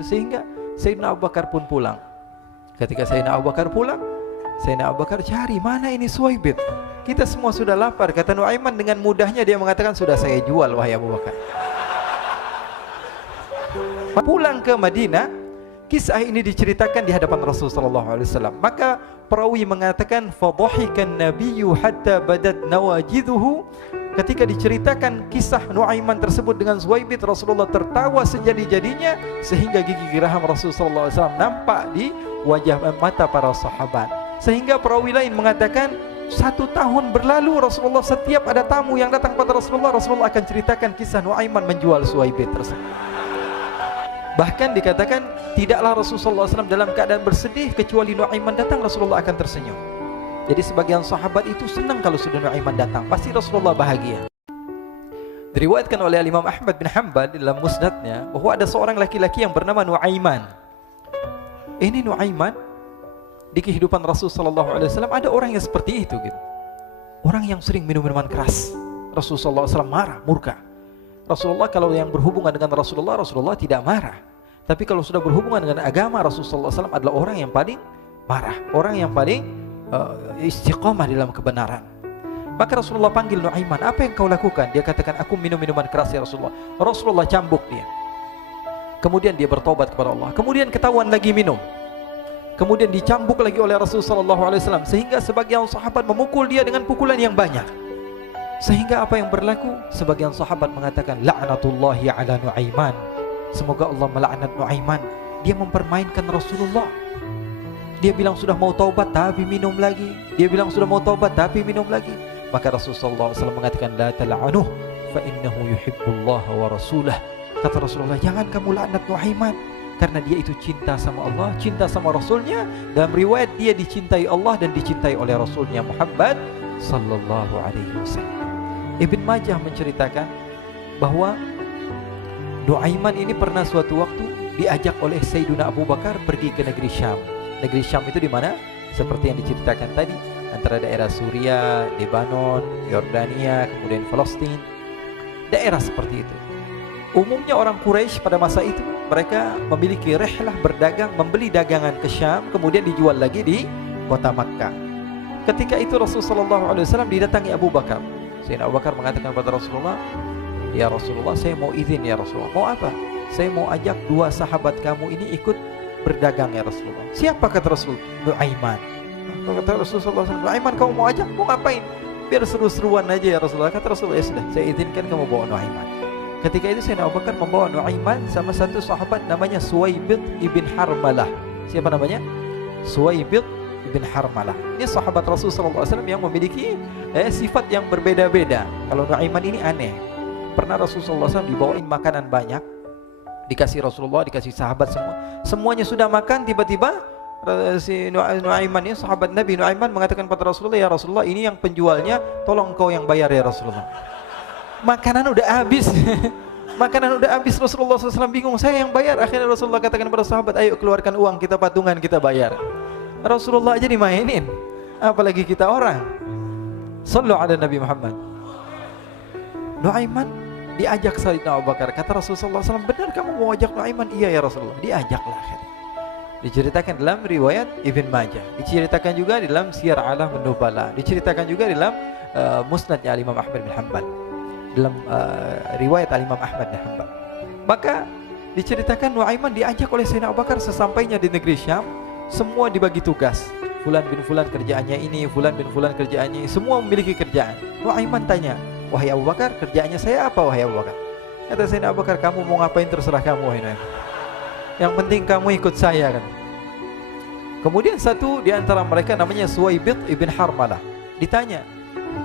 Sehingga Sayyidina Abu Bakar pun pulang. Ketika Sayyidina Abu Bakar pulang, Sayyidina Abu Bakar cari, mana ini Suwaibit? Kita semua sudah lapar. Kata Nuaiman dengan mudahnya dia mengatakan, sudah saya jual wahai Abu Bakar. Pulang ke Madinah, kisah ini diceritakan di hadapan Rasulullah SAW. Maka perawi mengatakan, fadhahikan nabiyyu hatta badat nawajiduhu. Ketika diceritakan kisah Nuaiman tersebut dengan Suwaibit, Rasulullah tertawa sejadi-jadinya sehingga gigi geraham Rasulullah SAW nampak di wajah mata para sahabat. Sehingga perawi lain mengatakan 1 tahun berlalu Rasulullah setiap ada tamu yang datang pada Rasulullah akan ceritakan kisah Nuaiman menjual Suwaibit tersebut. Bahkan dikatakan tidaklah Rasulullah SAW dalam keadaan bersedih kecuali Nuaiman datang Rasulullah akan tersenyum. Jadi sebagian sahabat itu senang kalau sudah Nuaiman datang, pasti Rasulullah bahagia. Diriwayatkan oleh Imam Ahmad bin Hanbal dalam musnadnya bahwa ada seorang laki-laki yang bernama Nuaiman. Ini Nuaiman di kehidupan Rasulullah SAW ada orang yang seperti itu gitu. Orang yang sering minum minuman keras. Rasulullah SAW marah, murka. Rasulullah kalau yang berhubungan dengan Rasulullah tidak marah. Tapi kalau sudah berhubungan dengan agama, Rasulullah SAW adalah orang yang paling marah, orang yang paling istiqamah dalam kebenaran. Maka Rasulullah panggil Nuaiman, apa yang kau lakukan? Dia katakan, aku minum minuman keras ya Rasulullah. Rasulullah cambuk dia. Kemudian dia bertobat kepada Allah. Kemudian ketahuan lagi minum. Kemudian dicambuk lagi oleh Rasulullah SAW, sehingga sebagian sahabat memukul dia dengan pukulan yang banyak. Sehingga apa yang berlaku? Sebagian sahabat mengatakan, la'natullahi ala Nuaiman. Semoga Allah melaknat Nuaiman. Dia mempermainkan Rasulullah. Dia bilang sudah mau taubat tapi minum lagi. Dia bilang sudah mau taubat tapi minum lagi. Maka Rasulullah SAW mengatakan, la tal'anuh fa innahu yuhibbullah wa rasulah. Kata Rasulullah, jangan kamu laknat Nuaiman, karena dia itu cinta sama Allah, cinta sama Rasulnya. Dalam riwayat dia dicintai Allah dan dicintai oleh Rasulnya Muhammad sallallahu alaihi wasallam. Ibn Majah menceritakan bahwa Nuaiman ini pernah suatu waktu diajak oleh Sayyidina Abu Bakar pergi ke negeri Syam. Negeri Syam itu di mana? Seperti yang diceritakan tadi, antara daerah Suriah, Lebanon, Yordania, kemudian Palestina. Daerah seperti itu. Umumnya orang Quraisy pada masa itu mereka memiliki rihlah berdagang, membeli dagangan ke Syam, kemudian dijual lagi di kota Makkah. Ketika itu Rasulullah SAW didatangi Abu Bakar. Sayyidina Abu Bakar mengatakan kepada Rasulullah, ya Rasulullah, saya mau izin ya Rasulullah. Mau apa? Saya mau ajak 2 sahabat kamu ini ikut berdagang ya Rasulullah. Siapa kata Rasul? Nuaiman. Kata Rasulullah SAW, Nuaiman kamu mau ajak? Mau ngapain? Biar seru-seruan aja ya Rasulullah. Kata Rasulullah, ya sudah, saya izinkan kamu bawa Nuaiman. Ketika itu Sayyidina Abu Bakar membawa Nuaiman sama satu sahabat namanya Suwaibit ibn Harmalah. Siapa namanya? Suwaibit ibn Harmalah. Ini sahabat Rasulullah SAW yang memiliki sifat yang berbeda-beda. Kalau Nuaiman ini aneh. Pernah Rasulullah SAW dibawain makanan banyak, dikasih Rasulullah, dikasih sahabat semua. Semuanya sudah makan, tiba-tiba si Nuaiman ini, sahabat Nabi Nuaiman mengatakan kepada Rasulullah, ya Rasulullah, ini yang penjualnya, tolong kau yang bayar ya Rasulullah. Makanan udah habis. Makanan udah habis, Rasulullah SAW bingung, saya yang bayar. Akhirnya Rasulullah katakan kepada sahabat, ayo keluarkan uang, kita patungan, kita bayar. Rasulullah aja dimainin, apalagi kita orang. Sallu ala Nabi Muhammad. Nuaiman diajak Sayyidina Abu Bakar. Kata Rasulullah SAW, benar kamu mau ajak Nuaiman? Iya ya Rasulullah. Diajaklah. Diceritakan dalam riwayat Ibn Majah, diceritakan juga dalam Siyar A'lam Nubala, diceritakan juga dalam musnadnya Imam Ahmad bin Hanbal, dalam riwayat Imam Ahmad bin Hanbal. Maka diceritakan Nuaiman diajak oleh Sayyidina Abu Bakar. Sesampainya di negeri Syam, semua dibagi tugas. Fulan bin Fulan kerjaannya ini, Fulan bin Fulan kerjaannya ini, semua memiliki kerjaan. Nuaiman tanya, wahai Abu Bakar, kerjaannya saya apa wahai Abu Bakar? Kata Sayyidina Abu Bakar, kamu mau ngapain terserah kamu wahai Nuaiman. Yang penting kamu ikut saya kan. Kemudian satu di antara mereka namanya Suwaibit ibn Harmalah ditanya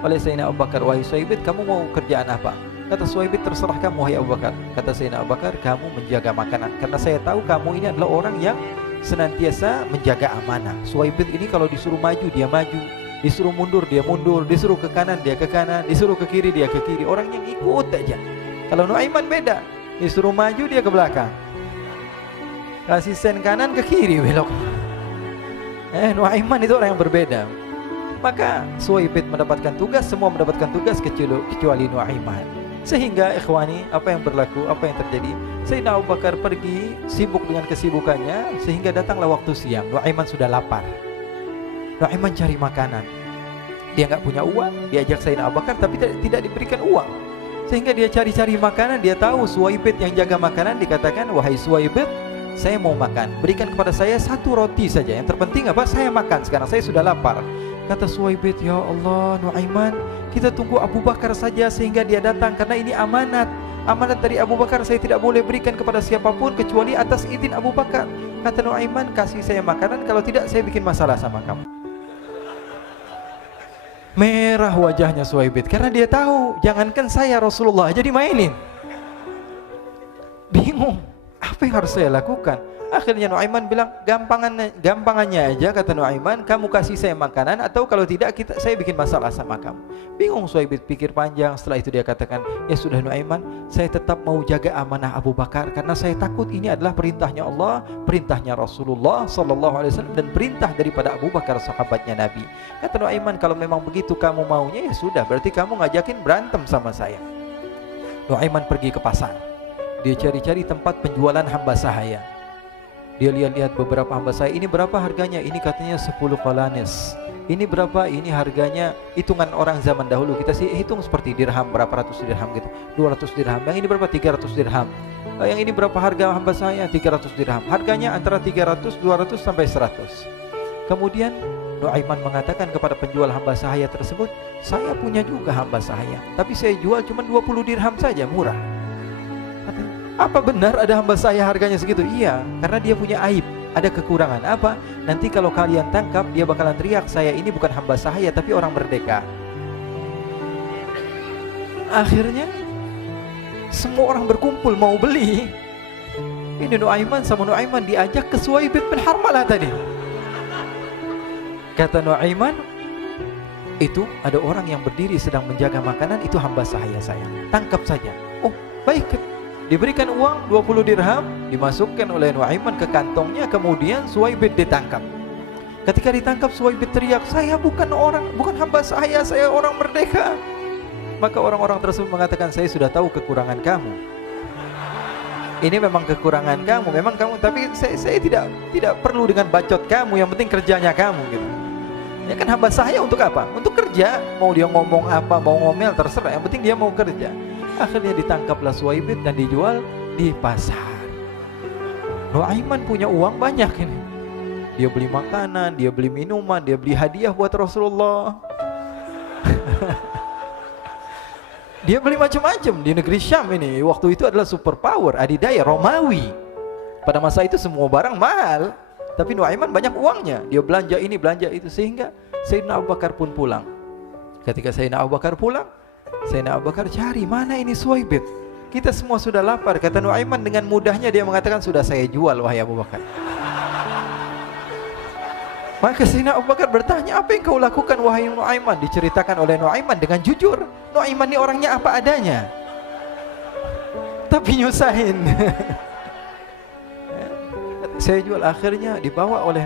oleh Sayyidina Abu Bakar, wahai Suwaibit, kamu mau kerjaan apa? Kata Suwaibit, terserah kamu wahai Abu Bakar. Kata Sayyidina Abu Bakar, kamu menjaga makanan, karena saya tahu kamu ini adalah orang yang senantiasa menjaga amanah. Suwaibit ini kalau disuruh maju dia maju, disuruh mundur dia mundur, disuruh ke kanan dia ke kanan, disuruh ke kiri dia ke kiri. Orang yang ikut aja. Kalau Nuaiman beda, disuruh maju dia ke belakang, kasih sen kanan ke kiri belok. Nuaiman itu orang yang berbeda. Maka Suwaibit mendapatkan tugas, semua mendapatkan tugas kecuali Nuaiman. Sehingga ikhwani, apa yang berlaku, apa yang terjadi? Sayyidina Abu Bakar pergi sibuk dengan kesibukannya, sehingga datanglah waktu siang. Nuaiman sudah lapar. Nuaiman cari makanan. Dia nggak punya uang, diajak Sayyidina Abu Bakar tapi tidak diberikan uang. Sehingga dia cari-cari makanan, dia tahu Suwaibit yang jaga makanan, dikatakan, "Wahai Suwaibit, saya mau makan. Berikan kepada saya 1 roti saja. Yang terpenting apa? Saya makan sekarang, saya sudah lapar." Kata Suwaibit, "Ya Allah, Nuaiman, kita tunggu Abu Bakar saja sehingga dia datang, karena ini amanat. Amanat dari Abu Bakar, saya tidak boleh berikan kepada siapapun kecuali atas izin Abu Bakar." Kata Nuaiman, "Kasih saya makanan, kalau tidak saya bikin masalah sama kamu." Merah wajahnya Suwaibit karena dia tahu, jangankan saya, Rasulullah jadi mainin. Bingung, apa yang harus saya lakukan? Akhirnya Nuaiman bilang, gampangannya aja, kata Nuaiman, kamu kasih saya makanan, atau kalau tidak saya bikin masalah sama kamu. Bingung Suwaibit, pikir panjang. Setelah itu dia katakan, ya sudah Nuaiman, saya tetap mau jaga amanah Abu Bakar, karena saya takut ini adalah perintahnya Allah, perintahnya Rasulullah SAW, dan perintah daripada Abu Bakar, sahabatnya Nabi. Kata Nuaiman, kalau memang begitu kamu maunya, ya sudah, berarti kamu ngajakin berantem sama saya. Nuaiman pergi ke pasar. Dia cari-cari tempat penjualan hamba sahaya. Dia lihat-lihat beberapa hamba sahaya. Ini berapa harganya? Ini katanya 10 qalanis. Ini berapa? Ini harganya hitungan orang zaman dahulu. Kita sih hitung seperti dirham, berapa ratus dirham gitu. 200 dirham. Yang ini berapa? 300 dirham. Yang ini berapa harga hamba sahaya? 300 dirham. Harganya antara 300, 200 sampai 100. Kemudian Nuaiman mengatakan kepada penjual hamba sahaya tersebut, saya punya juga hamba sahaya, tapi saya jual cuma 20 dirham saja, murah. Apa benar ada hamba saya harganya segitu? Iya, karena dia punya aib, ada kekurangan. Apa? Nanti kalau kalian tangkap, dia bakalan teriak, saya ini bukan hamba sahaya tapi orang merdeka. Akhirnya semua orang berkumpul mau beli. Ini Nuaiman sama Nuaiman diajak ke Suwaibit bin Harmalah tadi. Kata Nuaiman, itu ada orang yang berdiri sedang menjaga makanan, itu hamba sahaya saya, tangkap saja. Oh baik. Diberikan uang 20 dirham, dimasukkan oleh Nuaiman ke kantongnya, kemudian Suwaibit ditangkap. Ketika ditangkap, Suwaibit teriak, saya bukan hamba saya orang merdeka. Maka orang-orang tersebut mengatakan, saya sudah tahu kekurangan kamu. Ini memang kekurangan kamu, memang kamu, tapi saya tidak perlu dengan bacot kamu, yang penting kerjanya kamu gitu. Ya kan hamba saya untuk apa? Untuk kerja, mau dia ngomong apa, mau ngomel terserah, yang penting dia mau kerja. Akhirnya ditangkaplah Suwaibit dan dijual di pasar. Nuaiman punya uang banyak ini. Dia beli makanan, dia beli minuman, dia beli hadiah buat Rasulullah. Dia beli macam-macam di negeri Syam ini. Waktu itu adalah superpower, adidaya Romawi. Pada masa itu semua barang mahal, tapi Nuaiman banyak uangnya. Dia belanja ini, belanja itu, sehingga Sayyidina Abu Bakar pun pulang. Ketika Sayyidina Abu Bakar pulang, Sayyidina Abu Bakar cari, mana ini Suwaibit? Kita semua sudah lapar. Kata Nuaiman dengan mudahnya dia mengatakan, sudah saya jual wahai Abu Bakar. Maka Sayyidina Abu Bakar bertanya, apa yang kau lakukan wahai Nuaiman? Diceritakan oleh Nuaiman dengan jujur. Nuaiman ini orangnya apa adanya, tapi nyusahin. Saya jual. Akhirnya dibawa oleh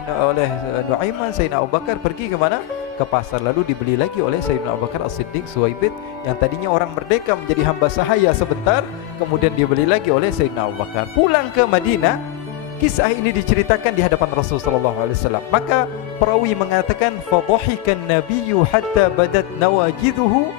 Nuaiman, Sayyidina Abu Bakar pergi kemana? Ke pasar, lalu dibeli lagi oleh Sayyidina Abu Bakar As-Siddiq, Suwaibit yang tadinya orang merdeka menjadi hamba sahaya sebentar, kemudian dibeli lagi oleh Sayyidina Abu Bakar. Pulang ke Madinah, kisah ini diceritakan di hadapan Rasulullah SAW. Maka perawi mengatakan, fadhahikan nabiyyu hatta badat nawajiduhu.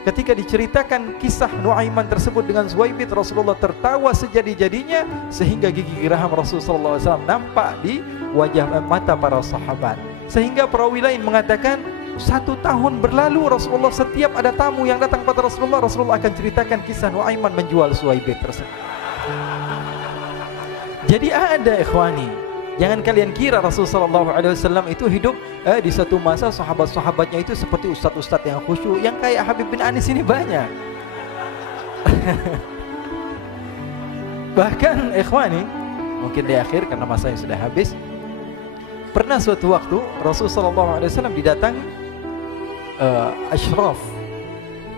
Ketika diceritakan kisah Nuaiman tersebut dengan Suwaibit, Rasulullah tertawa sejadi-jadinya sehingga gigi geraham Rasulullah SAW nampak di wajah mata para sahabat. Sehingga perawi lain mengatakan, 1 tahun berlalu Rasulullah, setiap ada tamu yang datang pada Rasulullah, Rasulullah akan ceritakan kisah Nuaiman menjual Suwaibit tersebut. Jadi ada ikhwani, jangan kalian kira Rasulullah SAW itu hidup di satu masa sahabat-sahabatnya itu seperti ustadz-ustadz yang khusyuk, yang kayak Habib bin Anis ini banyak. Bahkan ikhwani, mungkin di akhir karena masa yang sudah habis, pernah suatu waktu Rasulullah SAW didatangi asyraf,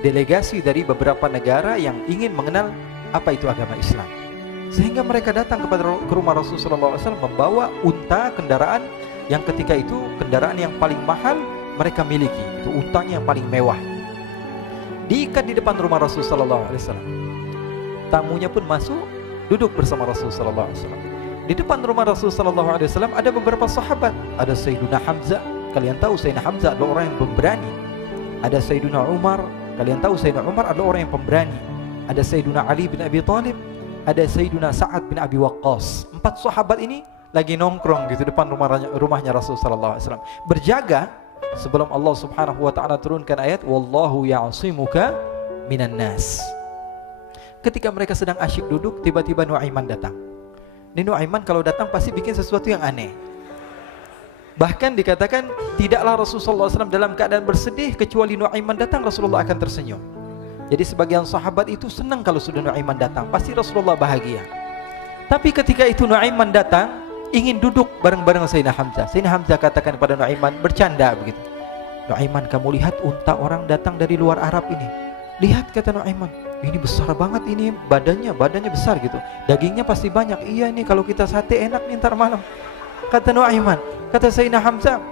delegasi dari beberapa negara yang ingin mengenal apa itu agama Islam. Sehingga mereka datang ke rumah Rasulullah SAW membawa unta, kendaraan yang ketika itu kendaraan yang paling mahal mereka miliki, itu untanya yang paling mewah. diikat di depan rumah Rasul sallallahu alaihi wasallam. Tamunya pun masuk, duduk bersama Rasul sallallahu alaihi wasallam. Di depan rumah Rasul sallallahu alaihi wasallam ada beberapa sahabat. Ada Sayyiduna Hamzah. Kalian tahu Sayyidina Hamzah adalah orang yang pemberani. Ada Sayyiduna Umar. Kalian tahu Sayyidina Umar adalah orang yang pemberani. Ada Sayyiduna Ali bin Abi Thalib. Ada Sayyiduna Sa'ad bin Abi Waqqas. 4 sahabat ini lagi nongkrong gitu depan rumahnya Rasul sallallahu alaihi wasallam, berjaga sebelum Allah Subhanahu wa taala turunkan ayat wallahu ya'simuka minan nas. Ketika mereka sedang asyik duduk, tiba-tiba Nuaiman datang. Ini Nuaiman kalau datang pasti bikin sesuatu yang aneh. Bahkan dikatakan tidaklah Rasulullah SAW dalam keadaan bersedih, kecuali Nuaiman datang Rasulullah akan tersenyum. Jadi sebagian sahabat itu senang kalau sudah Nuaiman datang, pasti Rasulullah bahagia. Tapi ketika itu Nuaiman datang, ingin duduk bareng-bareng Sayyidina Hamzah. Sayyidina Hamzah katakan kepada Nuaiman, bercanda begitu. Nuaiman, kamu lihat unta orang datang dari luar Arab ini. Lihat, kata Nuaiman, ini besar banget ini, badannya besar gitu. Dagingnya pasti banyak. Iya, ini kalau kita sate enak nih ntar malam. Kata Nuaiman. Kata Sayyidina Hamzah,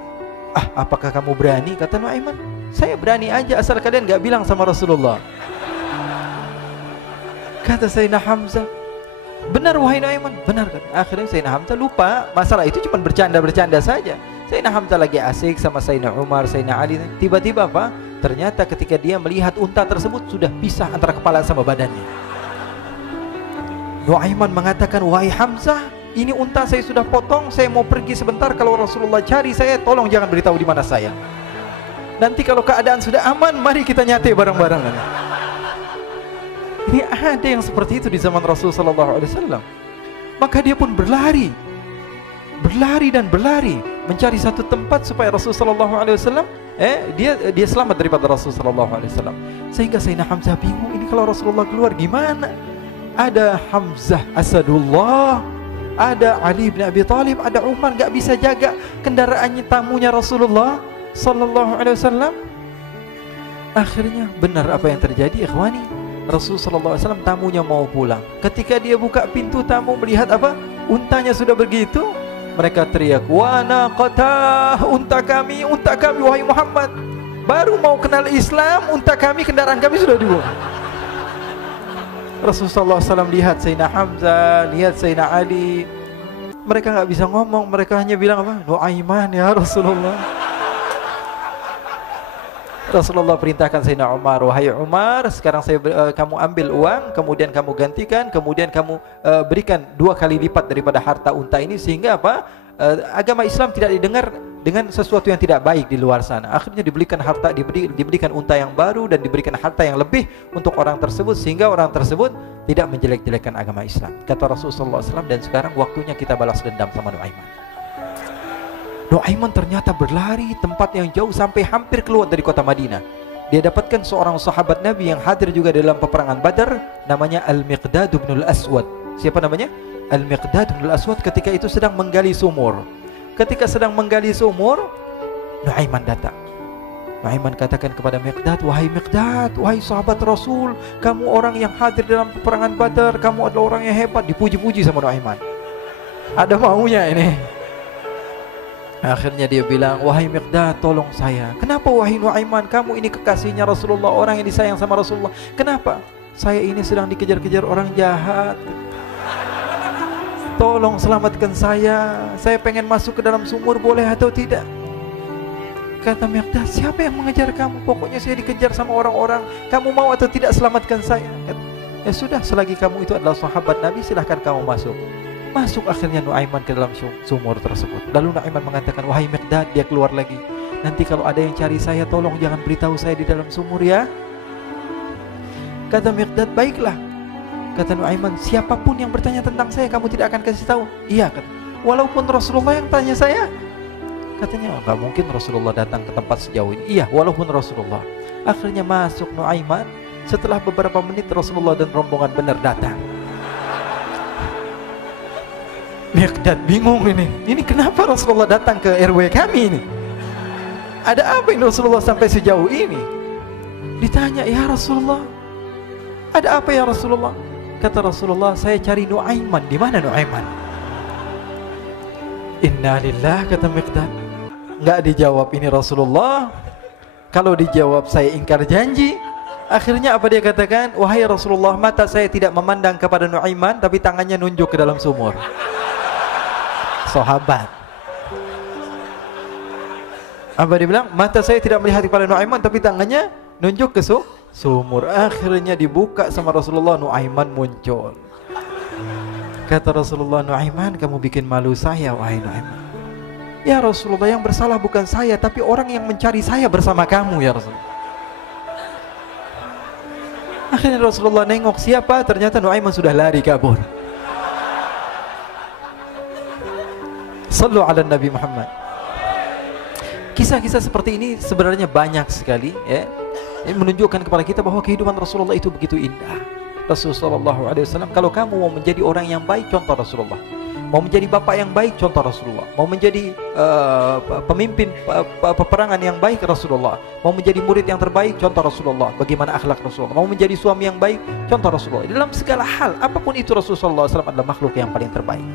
apakah kamu berani? Kata Nuaiman, saya berani aja asal kalian gak bilang sama Rasulullah. Kata Sayyidina Hamzah, benar wahai Nuaiman, benar kan? Akhirnya Sayyidina Hamzah lupa masalah itu, cuma bercanda-bercanda saja. Sayyidina Hamzah lagi asik sama Sayyidina Umar, Sayyidina Ali. Tiba-tiba apa? Ternyata ketika dia melihat unta tersebut sudah pisah antara kepala sama badannya. Nuaiman mengatakan, wahai Hamzah, ini unta saya sudah potong, saya mau pergi sebentar. Kalau Rasulullah cari saya, tolong jangan beritahu di mana saya. Nanti kalau keadaan sudah aman, mari kita nyate bareng-bareng. Ini ada yang seperti itu di zaman Rasul sallallahu alaihi wasallam. Maka dia pun berlari dan berlari mencari satu tempat supaya Rasul sallallahu alaihi wasallam dia selamat daripada Rasul sallallahu alaihi wasallam. Sehingga Sayyidina Hamzah bingung, ini kalau Rasulullah keluar gimana? Ada Hamzah Asadullah, ada Ali bin Abi Thalib, ada Umar, gak bisa jaga kendaraannya tamunya Rasulullah sallallahu alaihi wasallam. Akhirnya benar apa yang terjadi, ikhwani. Rasul sallallahu alaihi wasallam tamunya mau pulang. Ketika dia buka pintu tamu melihat apa? Untanya sudah begitu. Mereka teriak, "Wa naqata, unta kami wahai Muhammad. Baru mau kenal Islam, unta kami, kendaraan kami sudah dibuang." Rasulullah SAW lihat Sayyidina Hamzah, lihat Sayyidina Ali. Mereka nggak bisa ngomong, mereka hanya bilang apa? Nuaiman ya Rasulullah. Rasulullah perintahkan Sayyidina Umar, wahai Umar, sekarang kamu ambil uang, kemudian kamu gantikan, kemudian kamu berikan 2 kali lipat daripada harta unta ini, sehingga apa? Agama Islam tidak didengar dengan sesuatu yang tidak baik di luar sana. Akhirnya diberikan harta, diberikan unta yang baru dan diberikan harta yang lebih untuk orang tersebut, sehingga orang tersebut tidak menjelek-jelekan agama Islam. Kata Rasulullah SAW, dan sekarang waktunya kita balas dendam sama Nuaiman. Nuaiman ternyata berlari tempat yang jauh sampai hampir keluar dari kota Madinah. Dia dapatkan seorang sahabat Nabi yang hadir juga dalam peperangan Badar, namanya Al-Miqdad bin Al-Aswad. Siapa namanya? Al-Miqdad bin Al-Aswad ketika itu sedang menggali sumur. Ketika sedang menggali sumur, Nuaiman datang. Nuaiman katakan kepada Miqdad, wahai Miqdad, wahai sahabat Rasul, kamu orang yang hadir dalam peperangan Badar, kamu adalah orang yang hebat. Dipuji-puji sama Nuaiman. Ada maunya ini. Akhirnya dia bilang, wahai Miqdad, tolong saya. Kenapa wahai Nuaiman? Kamu ini kekasihnya Rasulullah, orang yang disayang sama Rasulullah. Kenapa? Saya ini sedang dikejar-kejar orang jahat. Tolong selamatkan saya. Saya pengen masuk ke dalam sumur, boleh atau tidak? Kata Miqdad, siapa yang mengejar kamu? Pokoknya saya dikejar sama orang-orang. Kamu mau atau tidak selamatkan saya? Ya sudah, selagi kamu itu adalah sahabat Nabi, silahkan kamu masuk. Masuk akhirnya Nuaiman ke dalam sumur tersebut. Lalu Nuaiman mengatakan, wahai Miqdad, dia keluar lagi. Nanti kalau ada yang cari saya, tolong jangan beritahu saya di dalam sumur ya. Kata Miqdad, baiklah. Kata Nuaiman, siapapun yang bertanya tentang saya, kamu tidak akan kasih tahu? Iya, kata. Walaupun Rasulullah yang tanya saya? Katanya, enggak mungkin Rasulullah datang ke tempat sejauh ini. Iya, walaupun Rasulullah. Akhirnya masuk Nuaiman. Setelah beberapa menit Rasulullah dan rombongan benar datang. Miqdad bingung ini. Ini kenapa Rasulullah datang ke RW kami ini? Ada apa ini Rasulullah sampai sejauh ini? Ditanya, ya Rasulullah, ada apa ya Rasulullah? Kata Rasulullah, saya cari Nuaiman. Di mana Nuaiman? Innalillah, kata Miqdad. Enggak dijawab ini Rasulullah. Kalau dijawab saya ingkar janji. Akhirnya apa dia katakan? Wahai Rasulullah, mata saya tidak memandang kepada Nuaiman, tapi tangannya nunjuk ke dalam sumur. Sahabat. Apa dia bilang? Mata saya tidak melihat kepada Nuaiman, tapi tangannya nunjuk ke sumur. Akhirnya dibuka sama Rasulullah, Nuaiman muncul. Kata Rasulullah, Nuaiman, kamu bikin malu saya, wahai Nuaiman. Ya Rasulullah, yang bersalah bukan saya, tapi orang yang mencari saya bersama kamu, ya Rasulullah. Akhirnya Rasulullah nengok, siapa? Ternyata Nuaiman sudah lari kabur. Sallu ala Nabi Muhammad. Kisah-kisah seperti ini sebenarnya banyak sekali, ya. Ini menunjukkan kepada kita bahwa kehidupan Rasulullah itu begitu indah. Rasulullah SAW, kalau kamu mau menjadi orang yang baik, contoh Rasulullah. Mau menjadi bapak yang baik, contoh Rasulullah. Mau menjadi pemimpin peperangan yang baik, Rasulullah. Mau menjadi murid yang terbaik, contoh Rasulullah. Bagaimana akhlak Rasulullah. Mau menjadi suami yang baik, contoh Rasulullah. Dalam segala hal, apapun itu, Rasulullah SAW adalah makhluk yang paling terbaik.